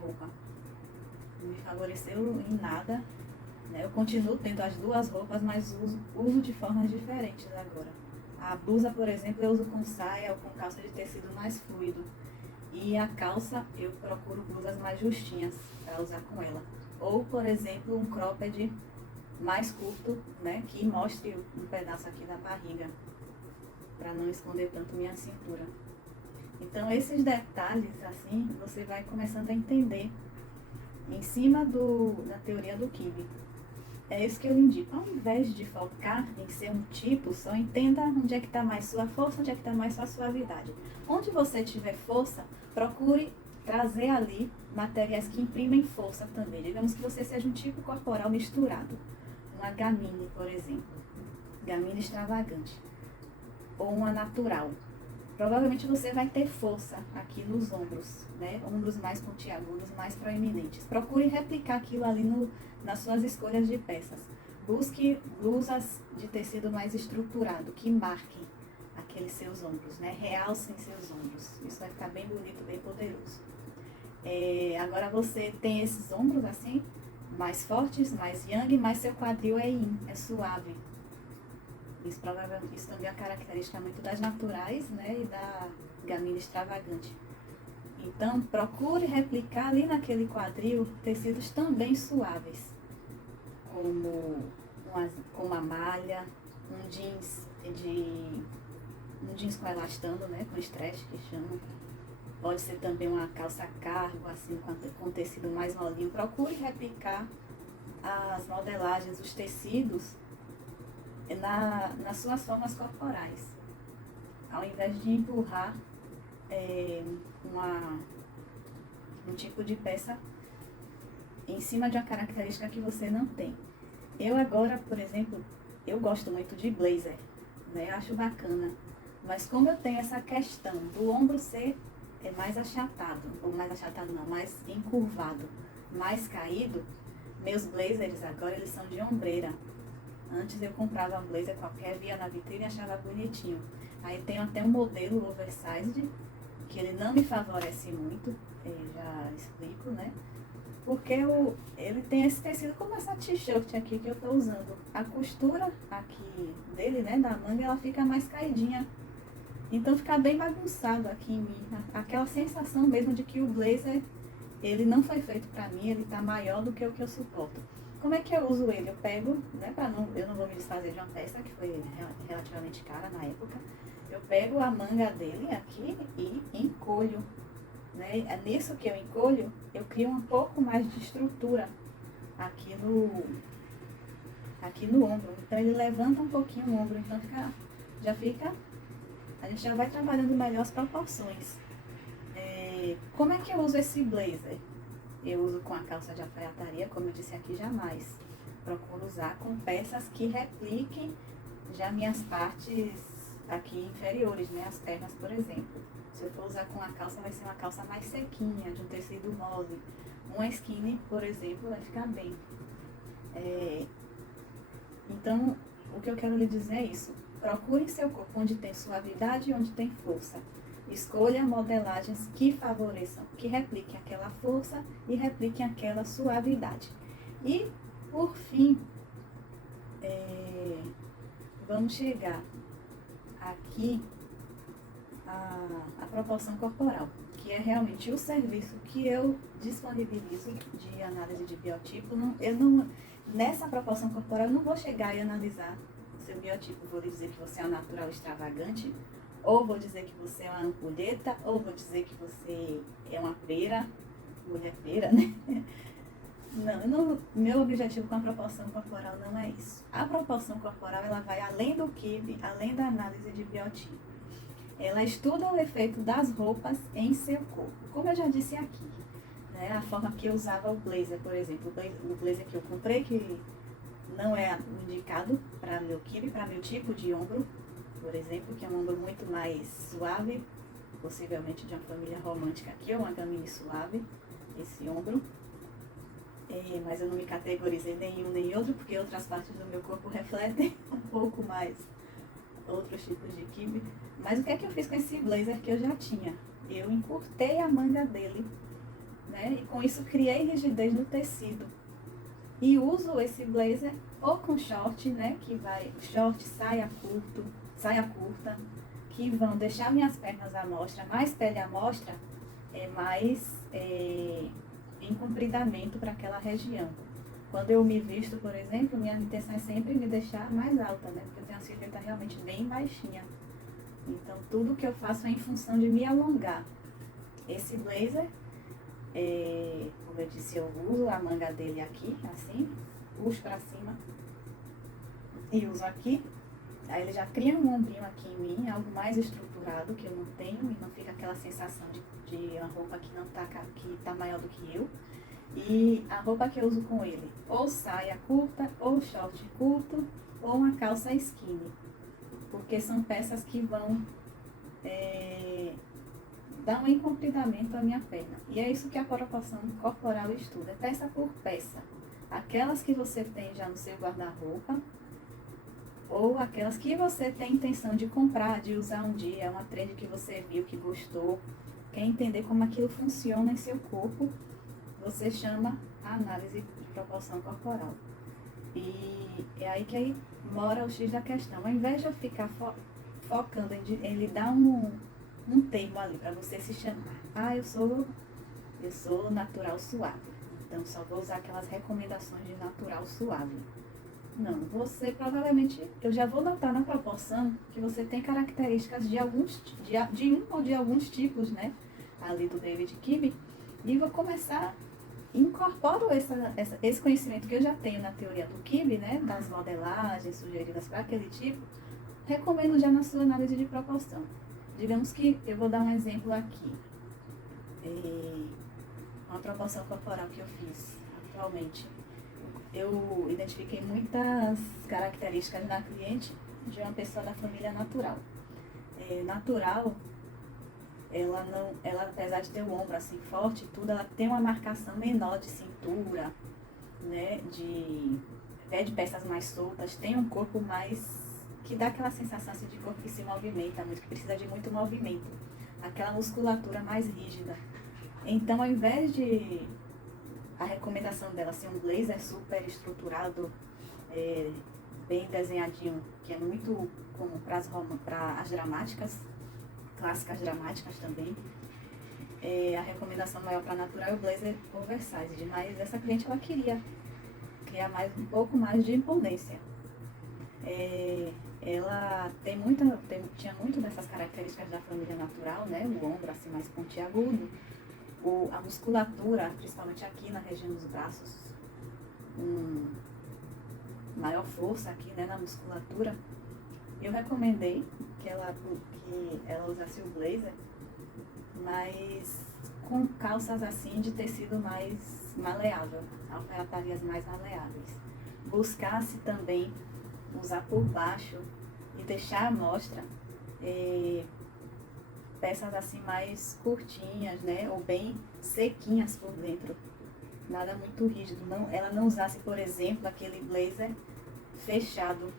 roupa. Não me favoreceu em nada, né? Eu continuo tendo as duas roupas, mas uso de formas diferentes agora. A blusa, por exemplo, eu uso com saia ou com calça de tecido mais fluido. E a calça, eu procuro blusas mais justinhas para usar com ela. Ou, por exemplo, um cropped mais curto, né? Que mostre um pedaço aqui da barriga, para não esconder tanto minha cintura. Então, esses detalhes, assim, você vai começando a entender em cima da teoria do kibe. É isso que eu indico. Ao invés de focar em ser um tipo, só entenda onde é que está mais sua força, onde é que está mais sua suavidade. Onde você tiver força, procure trazer ali materiais que imprimem força também. Digamos que você seja um tipo corporal misturado. Uma gamine, por exemplo. Gamine extravagante. Ou uma natural. Provavelmente você vai ter força aqui nos ombros, né? Ombros mais pontiagudos, mais proeminentes. Procure replicar aquilo ali nas suas escolhas de peças. Busque blusas de tecido mais estruturado, que marquem aqueles seus ombros, né? Realcem seus ombros. Isso vai ficar bem bonito, bem poderoso. Agora você tem esses ombros assim, mais fortes, mais yang, mas seu quadril é yin, é suave. Isso também é uma característica muito das naturais, né, e da gamine extravagante. Então, procure replicar ali naquele quadril tecidos também suaves, como a malha, um jeans com elastano, né, com stretch que chama. Pode ser também uma calça cargo, assim, com tecido mais molinho. Procure replicar as modelagens, os tecidos nas suas formas corporais, ao invés de empurrar um tipo de peça em cima de uma característica que você não tem. Eu agora, por exemplo, eu gosto muito de blazer, né? Acho bacana, mas como eu tenho essa questão do ombro ser mais achatado, ou mais achatado não, mais encurvado, mais caído, meus blazers agora eles são de ombreira. Antes eu comprava um blazer qualquer, via na vitrine e achava bonitinho. Aí tenho até um modelo oversized, que ele não me favorece muito, já explico, né? Porque ele tem esse tecido como essa t-shirt aqui que eu tô usando. A costura aqui dele, né, da manga, ela fica mais caidinha. Então fica bem bagunçado aqui em mim. Aquela sensação mesmo de que o blazer, ele não foi feito pra mim, ele tá maior do que o que eu suporto. Como é que eu uso ele? Eu pego, né, eu não vou me desfazer de uma peça que foi relativamente cara na época. Eu pego a manga dele aqui e encolho, né? É nisso que eu encolho, eu crio um pouco mais de estrutura aqui no ombro. Então ele levanta um pouquinho o ombro, então a gente já vai trabalhando melhor as proporções. Como é que eu uso esse blazer? Eu uso com a calça de alfaiataria, como eu disse aqui, jamais. Procuro usar com peças que repliquem já minhas partes aqui inferiores, né? As pernas, por exemplo. Se eu for usar com a calça, vai ser uma calça mais sequinha, de um tecido mole. Uma skinny, por exemplo, vai ficar bem. Então, o que eu quero lhe dizer é isso. Procure seu corpo onde tem suavidade e onde tem força. Escolha modelagens que favoreçam, que repliquem aquela força e repliquem aquela suavidade. E, por fim, vamos chegar aqui à proporção corporal, que é realmente o serviço que eu disponibilizo de análise de biotipo. Nessa proporção corporal, eu não vou chegar e analisar o seu biotipo. Vou lhe dizer que você é um natural extravagante, ou vou dizer que você é uma ampulheta, ou vou dizer que você é uma freira, mulher freira, né? Não, meu objetivo com a proporção corporal não é isso. A proporção corporal, ela vai além do QIB, além da análise de biotipo. Ela estuda o efeito das roupas em seu corpo. Como eu já disse aqui, né? A forma que eu usava o blazer, por exemplo, o blazer que eu comprei, que não é o indicado para meu QIB, para meu tipo de ombro, por exemplo, que é um ombro muito mais suave, possivelmente de uma família romântica aqui, ou uma gamine suave, esse ombro. Mas eu não me categorizei nenhum nem outro, porque outras partes do meu corpo refletem um pouco mais outros tipos de quibe. Mas o que é que eu fiz com esse blazer que eu já tinha? Eu encurtei a manga dele, né? E com isso criei rigidez no tecido. E uso esse blazer ou com short, né? Que vai short, saia curta, que vão deixar minhas pernas à mostra, mais pele à mostra, em compridamento para aquela região. Quando eu me visto, por exemplo, minha intenção é sempre me deixar mais alta, né? Porque eu tenho a silhueta realmente bem baixinha. Então, tudo que eu faço é em função de me alongar. Esse blazer, como eu disse, eu uso a manga dele aqui, assim, puxo para cima e uso aqui. Aí ele já cria um ombrinho aqui em mim, algo mais estruturado que eu não tenho, e não fica aquela sensação de uma roupa que tá maior do que eu. E a roupa que eu uso com ele, ou saia curta, ou short curto, ou uma calça skinny. Porque são peças que vão dar um encompridamento à minha perna. E é isso que a proporção corporal estuda, peça por peça. Aquelas que você tem já no seu guarda-roupa, ou aquelas que você tem intenção de comprar, de usar um dia, uma trend que você viu, que gostou, quer entender como aquilo funciona em seu corpo, você chama a análise de proporção corporal. E é aí que mora o X da questão. Ao invés de eu ficar focando em lhe dar um termo ali para você se chamar, eu sou natural suave, então só vou usar aquelas recomendações de natural suave. Não, você provavelmente, eu já vou notar na proporção que você tem características de um ou de alguns tipos, né, ali do David Kibe, e vou começar, incorporo esse conhecimento que eu já tenho na teoria do Kibe, né, das modelagens sugeridas para aquele tipo, recomendo já na sua análise de proporção. Digamos que eu vou dar um exemplo aqui, uma proporção corporal que eu fiz atualmente. Eu identifiquei muitas características na cliente de uma pessoa da família natural. Natural, ela apesar de ter o ombro assim forte e tudo, ela tem uma marcação menor de cintura, né, de peças mais soltas, tem um corpo mais, que dá aquela sensação assim, de corpo que se movimenta muito, que precisa de muito movimento, aquela musculatura mais rígida. Então, ao invés de a recomendação dela ser um blazer super estruturado, bem desenhadinho, que é muito comum para as dramáticas, clássicas dramáticas também. A recomendação maior para natural é o blazer oversized, mas essa cliente ela queria criar um pouco mais de imponência. ela tinha muito dessas características da família natural, né? O ombro assim mais pontiagudo, a musculatura, principalmente aqui na região dos braços, maior força aqui, né, na musculatura. Eu recomendei que ela usasse o blazer, mas com calças assim de tecido mais maleável, alfaiatarias mais maleáveis. Buscasse também usar por baixo e deixar à mostra peças assim mais curtinhas, né, ou bem sequinhas por dentro. Nada muito rígido. Ela não usasse, por exemplo, aquele blazer fechado,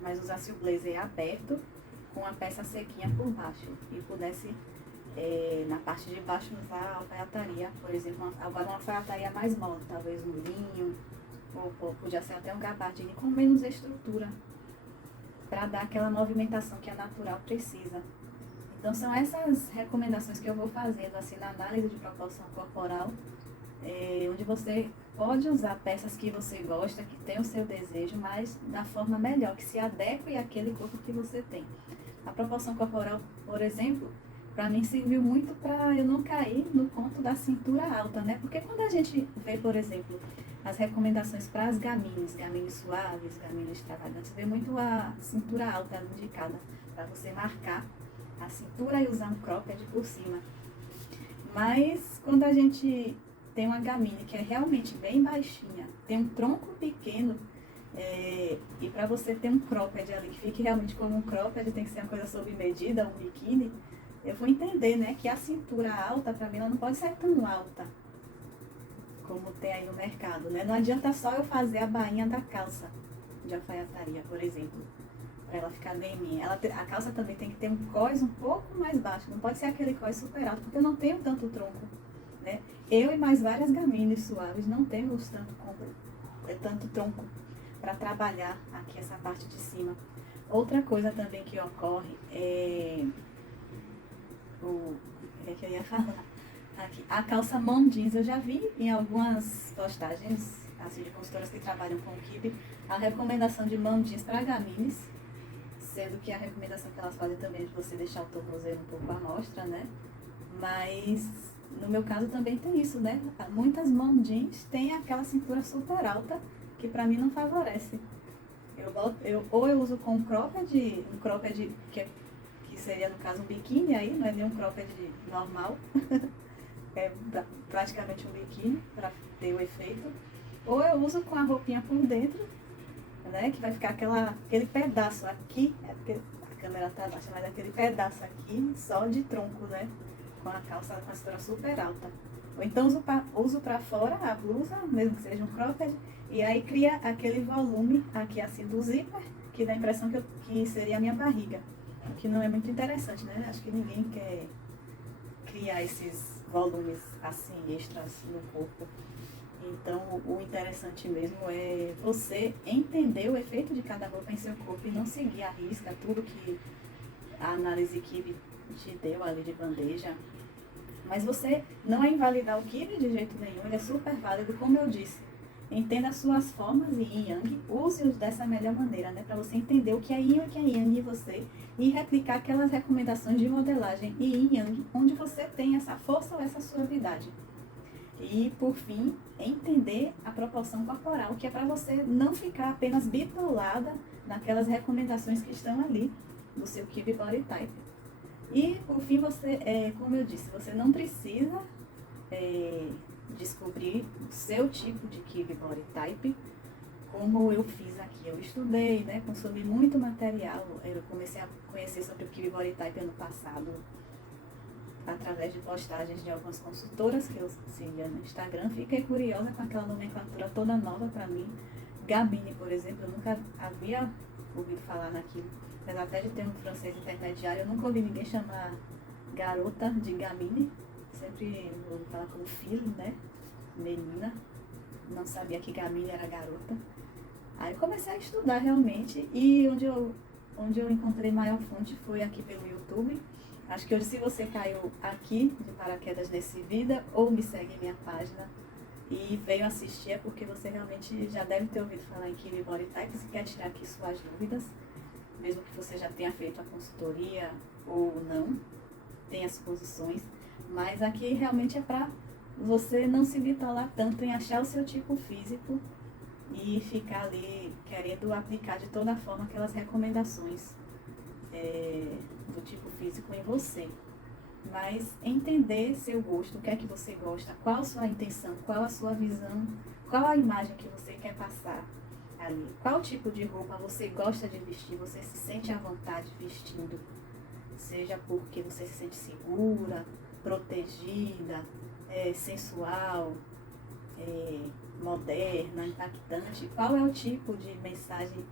mas usasse o blazer aberto com a peça sequinha por baixo e pudesse na parte de baixo usar a alfaiataria, por exemplo, agora uma alfaiataria mais moda, talvez um linho, ou podia ser até um gabardine com menos estrutura, para dar aquela movimentação que a natural precisa. Então são essas recomendações que eu vou fazendo assim na análise de proporção corporal, onde você pode usar peças que você gosta, que tem o seu desejo, mas da forma melhor, que se adeque àquele corpo que você tem. A proporção corporal, por exemplo, para mim serviu muito para eu não cair no conto da cintura alta, né? Porque quando a gente vê, por exemplo, as recomendações para as gamines suaves, gamines extravagantes, vê muito a cintura alta indicada, para você marcar a cintura e usar um cropped por cima. Mas quando a gente tem uma gamine que é realmente bem baixinha, tem um tronco pequeno, e para você ter um cropped ali que fique realmente como um cropped, tem que ser uma coisa sob medida, um biquíni, eu vou entender, né, que a cintura alta, para mim, ela não pode ser tão alta como tem aí no mercado, né? Não adianta só eu fazer a bainha da calça de alfaiataria, por exemplo, para ela ficar bem minha. A calça também tem que ter um cós um pouco mais baixo, não pode ser aquele cós super alto, porque eu não tenho tanto tronco, né? Eu e mais várias gamines suaves não temos tanto tronco para trabalhar aqui essa parte de cima. Outra coisa também que ocorre o que eu ia falar aqui, a calça mom jeans. Eu já vi em algumas postagens assim, de consultoras que trabalham com o kibe, a recomendação de mom jeans para gamines, sendo que a recomendação que elas fazem também é de você deixar o tornozelo um pouco à mostra, né? Mas no meu caso também tem isso, né? Muitas mom jeans têm aquela cintura super alta que para mim não favorece. Ou eu uso com um cropped que seria no caso um biquíni, aí não é nem um cropped normal, é praticamente um biquíni para ter o efeito, ou eu uso com a roupinha por dentro, né, que vai ficar aquele pedaço aqui, porque a câmera tá baixa, mas aquele pedaço aqui só de tronco, né, com a calça com a cintura super alta. Ou então uso para fora a blusa, mesmo que seja um cropped, e aí cria aquele volume aqui assim do zíper, que dá a impressão que seria a minha barriga. O que não é muito interessante, né? Acho que ninguém quer criar esses volumes assim, extras no corpo. Então, o interessante mesmo é você entender o efeito de cada roupa em seu corpo e não seguir à risca tudo que a análise kibe te deu ali de bandeja. Mas você não é invalidar o kibe de jeito nenhum, ele é super válido, como eu disse. Entenda as suas formas e yin yang, use-os dessa melhor maneira, né? Para você entender o que é yin e o que é yang em você e replicar aquelas recomendações de modelagem e yin yang, onde você tem essa força ou essa suavidade. E, por fim, entender a proporção corporal, que é para você não ficar apenas bitolada naquelas recomendações que estão ali do seu kibe body type. E, por fim, como eu disse, você não precisa descobrir o seu tipo de kibe body type, como eu fiz aqui. Eu estudei, né, consumi muito material, eu comecei a conhecer sobre o kibe body type ano passado, através de postagens de algumas consultoras que eu seguia no Instagram. Fiquei curiosa com aquela nomenclatura toda nova para mim. Gamine, por exemplo, eu nunca havia ouvido falar naquilo. Apesar até de ter um francês intermediário, eu nunca ouvi ninguém chamar garota de gamine. Sempre ouvi falar como filho, né? Menina. Não sabia que gamine era garota. Aí eu comecei a estudar realmente e onde eu encontrei maior fonte foi aqui pelo YouTube. Acho que hoje, se você caiu aqui de paraquedas nesse vídeo ou me segue em minha página e veio assistir, é porque você realmente já deve ter ouvido falar em kibe body type e quer tirar aqui suas dúvidas. mesmo que você já tenha feito a consultoria ou não, tem as posições, mas aqui realmente é para você não se bitolar tanto em achar o seu tipo físico e ficar ali querendo aplicar de toda forma aquelas recomendações do tipo físico em você. Mas entender seu gosto, o que é que você gosta, qual a sua intenção, qual a sua visão, qual a imagem que você quer passar ali, qual tipo de roupa você gosta de vestir, você se sente à vontade vestindo, seja porque você se sente segura, protegida, sensual, moderna, impactante, qual é o tipo de mensagem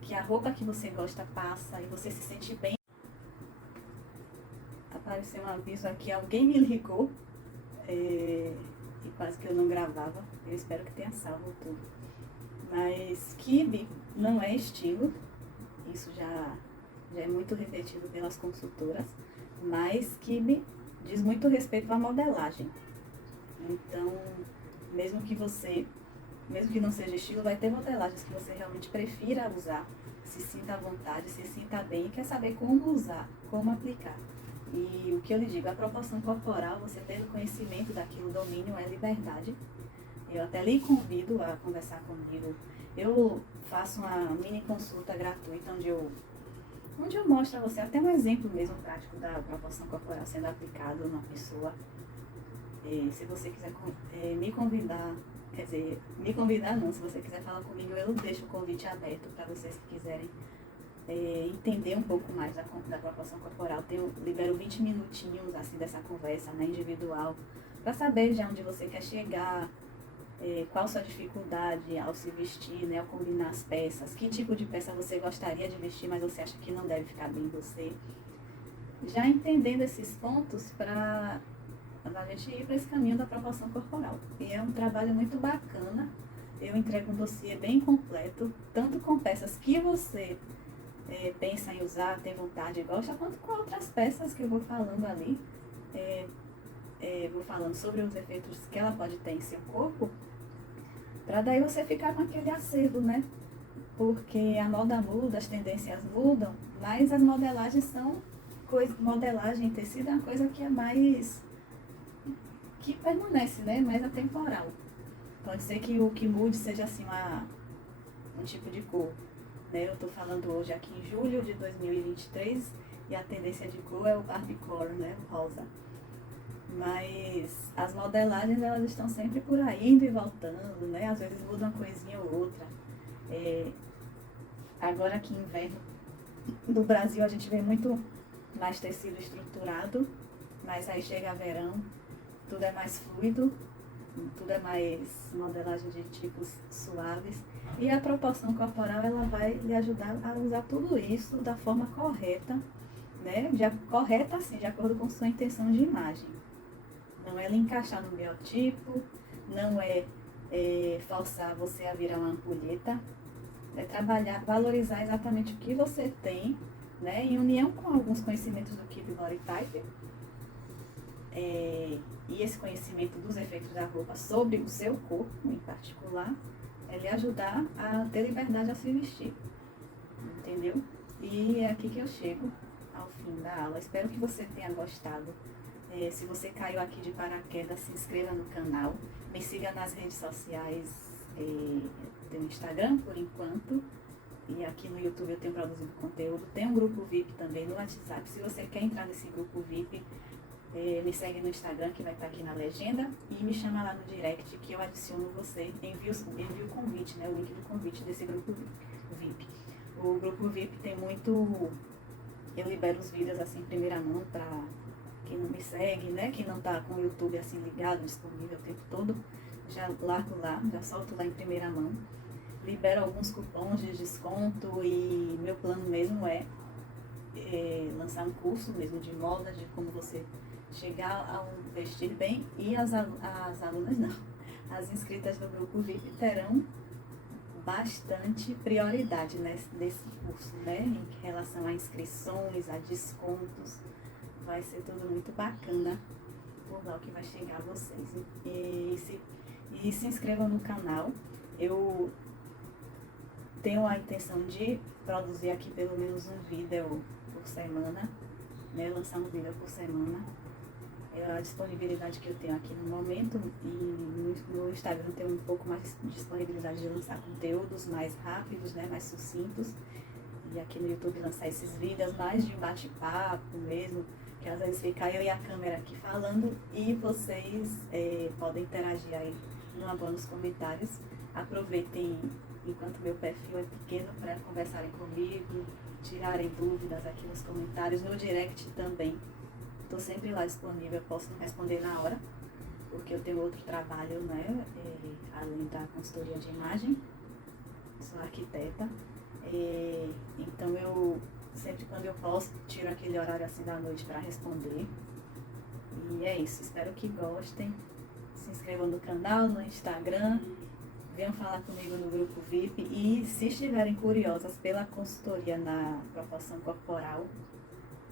que a roupa que você gosta passa e você se sente bem. Apareceu um aviso aqui, alguém me ligou e quase que eu não gravava, eu espero que tenha salvo tudo. Mas kibe não é estilo, isso já é muito repetido pelas consultoras, mas kibe diz muito respeito à modelagem. Então, mesmo que não seja estilo, vai ter modelagens que você realmente prefira usar, se sinta à vontade, se sinta bem e quer saber como usar, como aplicar. E o que eu lhe digo, a proporção corporal, você tendo conhecimento daquilo, domínio é liberdade. Eu até lhe convido a conversar comigo. Eu faço uma mini consulta gratuita onde eu mostro a você até um exemplo mesmo prático da proporção corporal sendo aplicado numa pessoa. Se você quiser me convidar, quer dizer, me convidar não, se você quiser falar comigo, eu deixo o convite aberto para vocês que quiserem entender um pouco mais da proporção corporal. Libero 20 minutinhos assim dessa conversa, né, individual, para saber de onde você quer chegar, qual sua dificuldade ao se vestir, né, ao combinar as peças, que tipo de peça você gostaria de vestir, mas você acha que não deve ficar bem em você. Já entendendo esses pontos para a gente ir para esse caminho da proporção corporal. E é um trabalho muito bacana. Eu entrego um dossiê bem completo, tanto com peças que você pensa em usar, tem vontade e gosta, quanto com outras peças que eu vou falando ali. Vou falando sobre os efeitos que ela pode ter em seu corpo, para daí você ficar com aquele acervo, né? Porque a moda muda, as tendências mudam, mas as modelagens são modelagem em tecido é uma coisa que é mais que permanece, né? Mais atemporal. Pode ser que o que mude seja assim um tipo de cor. Né? Eu estou falando hoje aqui em julho de 2023 e a tendência de cor é o Barbiecore, né? O rosa. Mas as modelagens, elas estão sempre por aí, indo e voltando, né? Às vezes muda uma coisinha ou outra. Agora aqui em inverno, no Brasil, a gente vê muito mais tecido estruturado, mas aí chega verão, tudo é mais fluido, tudo é mais modelagem de tipos suaves. E a proporção corporal, ela vai lhe ajudar a usar tudo isso da forma correta, né? Correta, assim, de acordo com sua intenção de imagem. Não é lhe encaixar no biotipo, não é forçar você a virar uma ampulheta, é trabalhar, valorizar exatamente o que você tem, né? Em união com alguns conhecimentos do Keep Body Type, e esse conhecimento dos efeitos da roupa sobre o seu corpo em particular, é lhe ajudar a ter liberdade a se vestir, entendeu? E é aqui que eu chego ao fim da aula. Espero que você tenha gostado. Se você caiu aqui de paraquedas, se inscreva no canal, me siga nas redes sociais, tem o Instagram por enquanto, e aqui no YouTube eu tenho produzido conteúdo, tem um grupo VIP também no WhatsApp. Se você quer entrar nesse grupo VIP, me segue no Instagram, que vai estar aqui na legenda, e me chama lá no direct que eu adiciono você, envio o convite, né, o link do convite desse grupo VIP. O grupo VIP tem muito, eu libero os vídeos assim em primeira mão para quem não me segue, né, que não está com o YouTube assim ligado, disponível o tempo todo, já largo lá, já solto lá em primeira mão, libero alguns cupons de desconto e meu plano mesmo é lançar um curso mesmo de moda, de como você chegar a um vestir bem, e as alunas não, as inscritas no grupo VIP terão bastante prioridade nesse curso, né, em relação a inscrições, a descontos, vai ser tudo muito bacana por lá o que vai chegar a vocês. E se inscrevam no canal. Eu tenho a intenção de produzir aqui pelo menos um vídeo por semana, né? Lançar um vídeo por semana. É a disponibilidade que eu tenho aqui no momento, e no Instagram eu tenho um pouco mais de disponibilidade de lançar conteúdos mais rápidos, né? Mais sucintos. E aqui no YouTube lançar esses vídeos mais de um bate-papo mesmo, que às vezes fica eu e a câmera aqui falando e vocês podem interagir aí nos comentários. Aproveitem enquanto meu perfil é pequeno para conversarem comigo, tirarem dúvidas aqui nos comentários, no direct também. Estou sempre lá disponível, posso não responder na hora, porque eu tenho outro trabalho, né, além da consultoria de imagem, sou arquiteta. Então eu sempre quando eu posso tiro aquele horário assim da noite para responder. E é isso, espero que gostem. Se inscrevam no canal, no Instagram, venham falar comigo no grupo VIP e se estiverem curiosas pela consultoria na proporção corporal,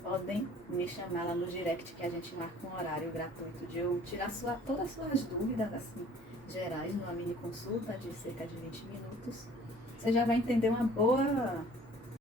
podem me chamar lá no direct que a gente marca um horário gratuito de eu tirar todas as suas dúvidas assim, gerais, numa mini consulta de cerca de 20 minutos. Você já vai entender uma boa